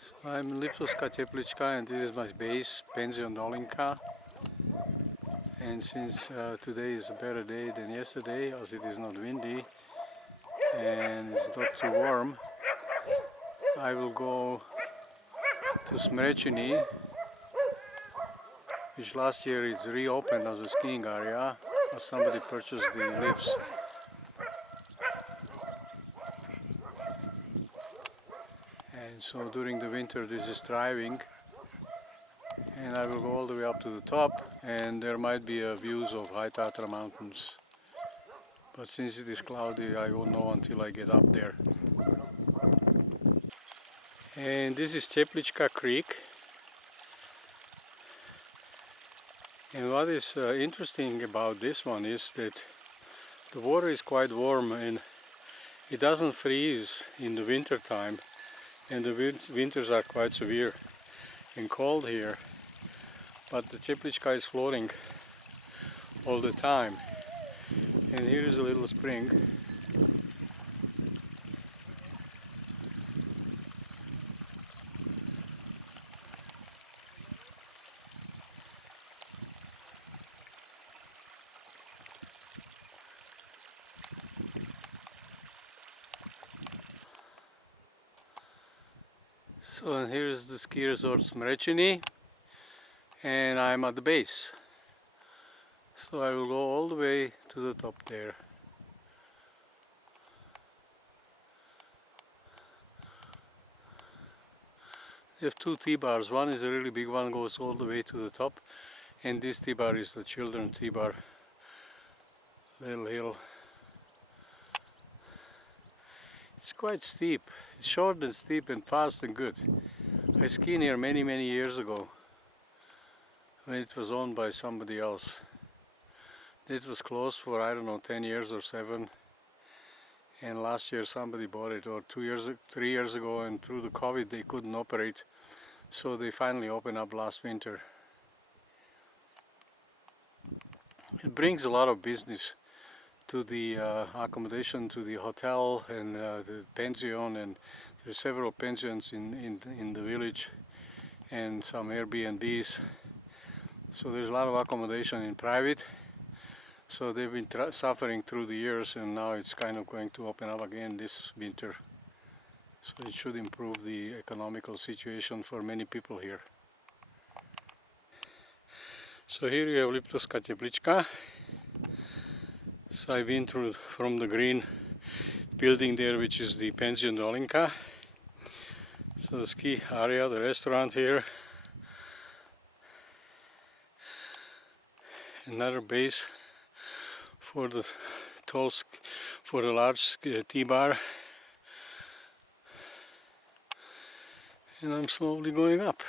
So I'm in Liptovska Teplicka and this is my base, Pension Dolinka. And since today is a better day than yesterday, as it is not windy and it's not too warm, I will go to Smreciny, which last year is reopened as a skiing area, as somebody purchased the lifts. And so during the winter this is thriving, and I will go all the way up to the top, and there might be views of High Tatra mountains. But since it is cloudy, I won't know until I get up there. And this is Teplicka Creek. And what is interesting about this one is that the water is quite warm and it doesn't freeze in the winter time, and the winters are quite severe and cold here, but the Teplicka is floating all the time. And here is a little spring. So here is the ski resort Smreciny, and I'm at the base. So I will go all the way to the top there. They have two T-bars. One is a really big one, goes all the way to the top, and this T-bar is the children T-bar, little hill. It's quite steep. It's short and steep and fast and good. I skied here many years ago when it was owned by somebody else. It was closed for, I don't know, 10 years or 7. And last year somebody bought it, or 3 years ago, and through the COVID they couldn't operate. So they finally opened up last winter. It brings a lot of business to the accommodation, to the hotel and the pension, and there's several pensions in the village and some Airbnbs. So there's a lot of accommodation in private. So they've been suffering through the years, and now it's kind of going to open up again this winter. So it should improve the economical situation for many people here. So here you have Liptovska Teplicka. So I've been through from the green building there, which is the Pension Dolinka. So the ski area, the restaurant here. Another base for the for the large T-bar. And I'm slowly going up.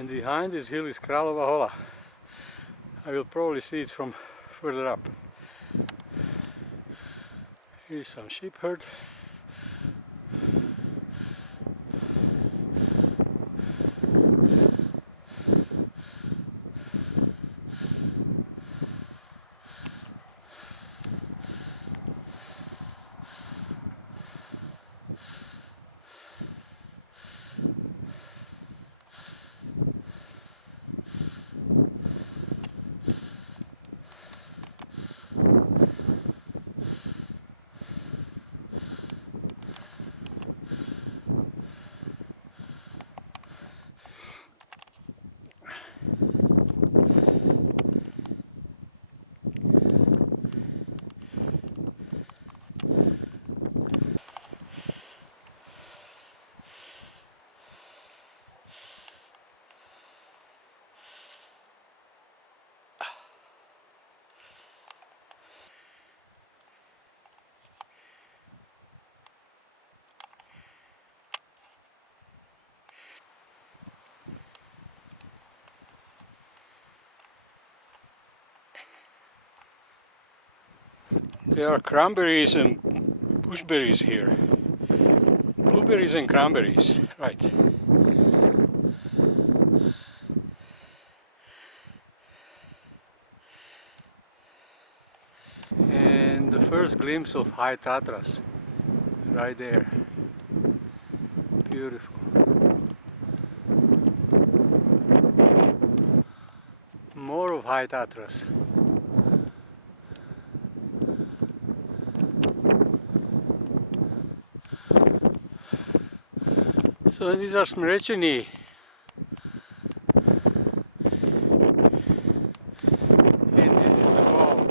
And behind this hill is Kralova Hola. I will probably see it from further up. Here's some sheep herd. There are cranberries and bushberries here. Blueberries and cranberries, right. And the first glimpse of High Tatras, right there. Beautiful. More of High Tatras. So these are Smreciny. And this is the gold.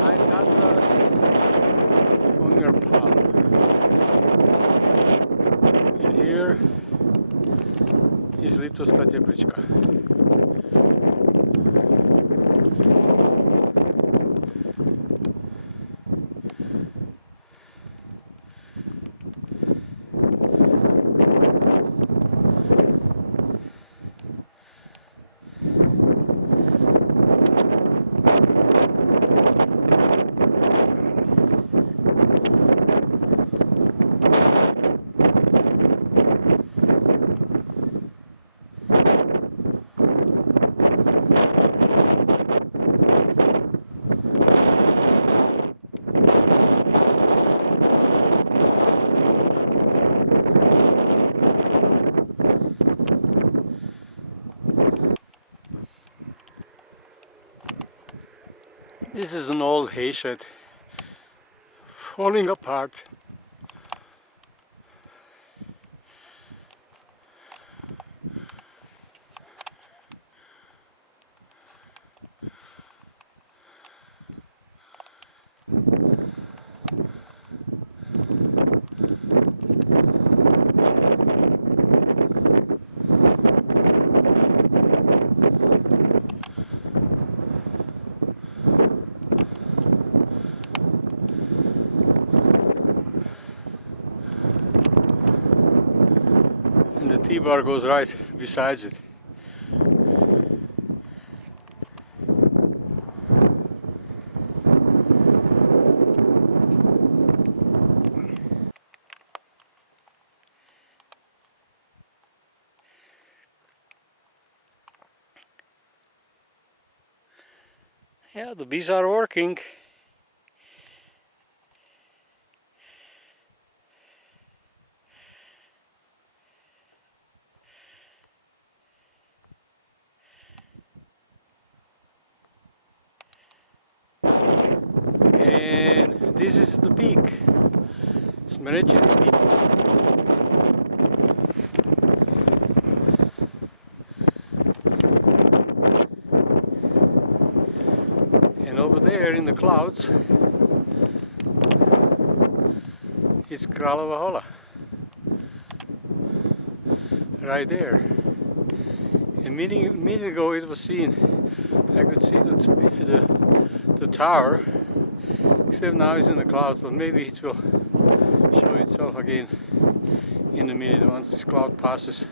High Tatras, Unger Plan. And here is Liptovska Teplicka. This is an old hay shed, falling apart. T-bar goes right besides it. Yeah, the bees are working. And this is the peak, Smreciny peak. And over there in the clouds is Kralova Hola, right there. A minute ago it was seen, I could see the tower, except now it's in the clouds, but maybe it will show itself again in a minute once this cloud passes.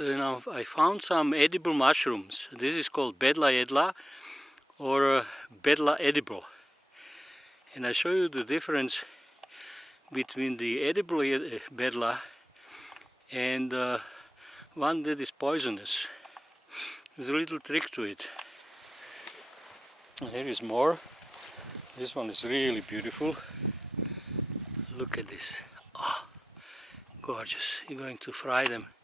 So now I found some edible mushrooms. This is called bedla edla or bedla edible. And I show you the difference between the edible bedla and one that is poisonous. There's a little trick to it. And here is more. This one is really beautiful. Look at this. Oh, gorgeous. You're going to fry them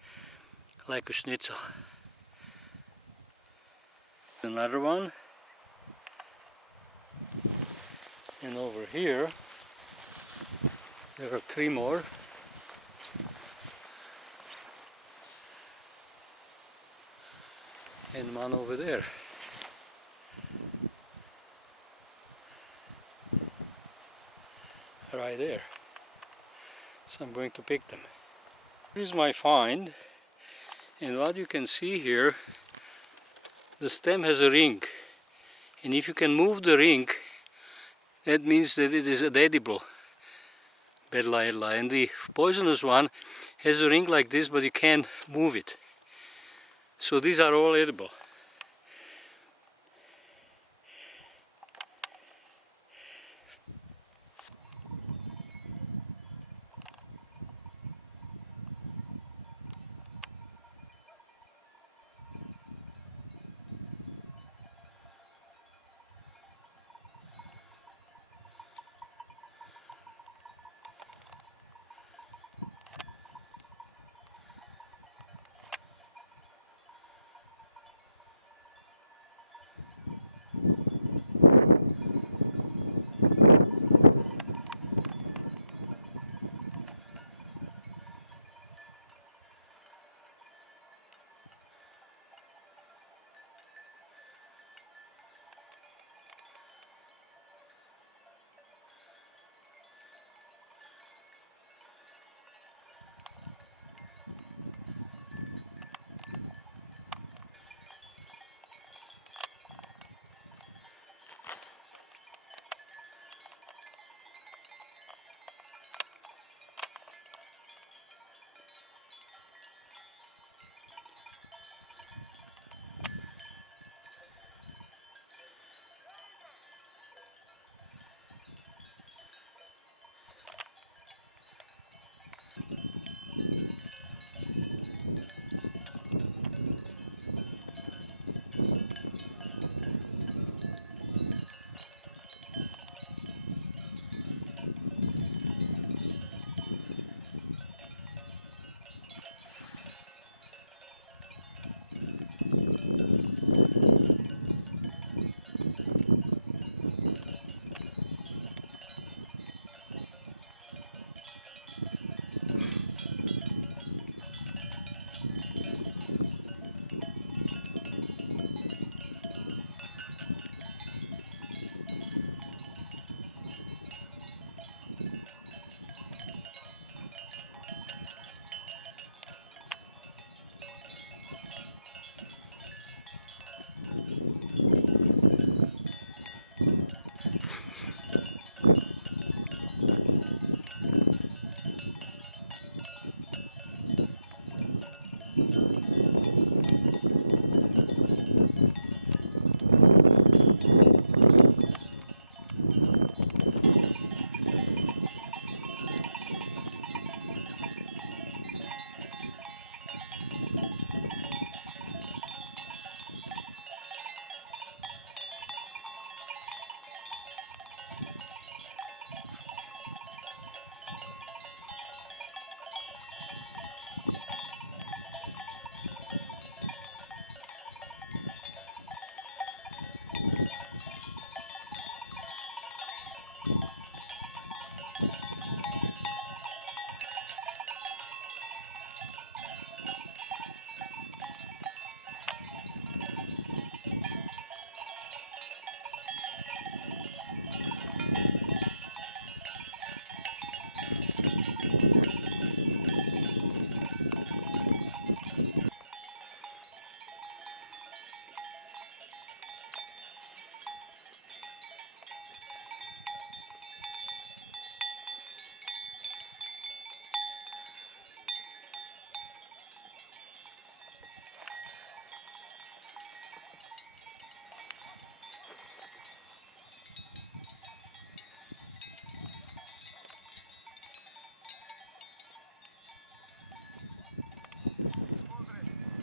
like a schnitzel. Another one. And over here there are 3 more. And one over there. Right there. So I'm going to pick them. Here's my find, and what you can see here, the stem has a ring, and if you can move the ring, that means that it is an edible bedla edla. And the poisonous one has a ring like this, but you can't move it. So these are all edible.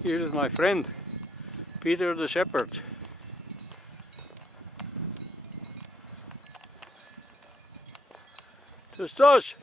Here is my friend, Peter the Shepherd. Just Josh!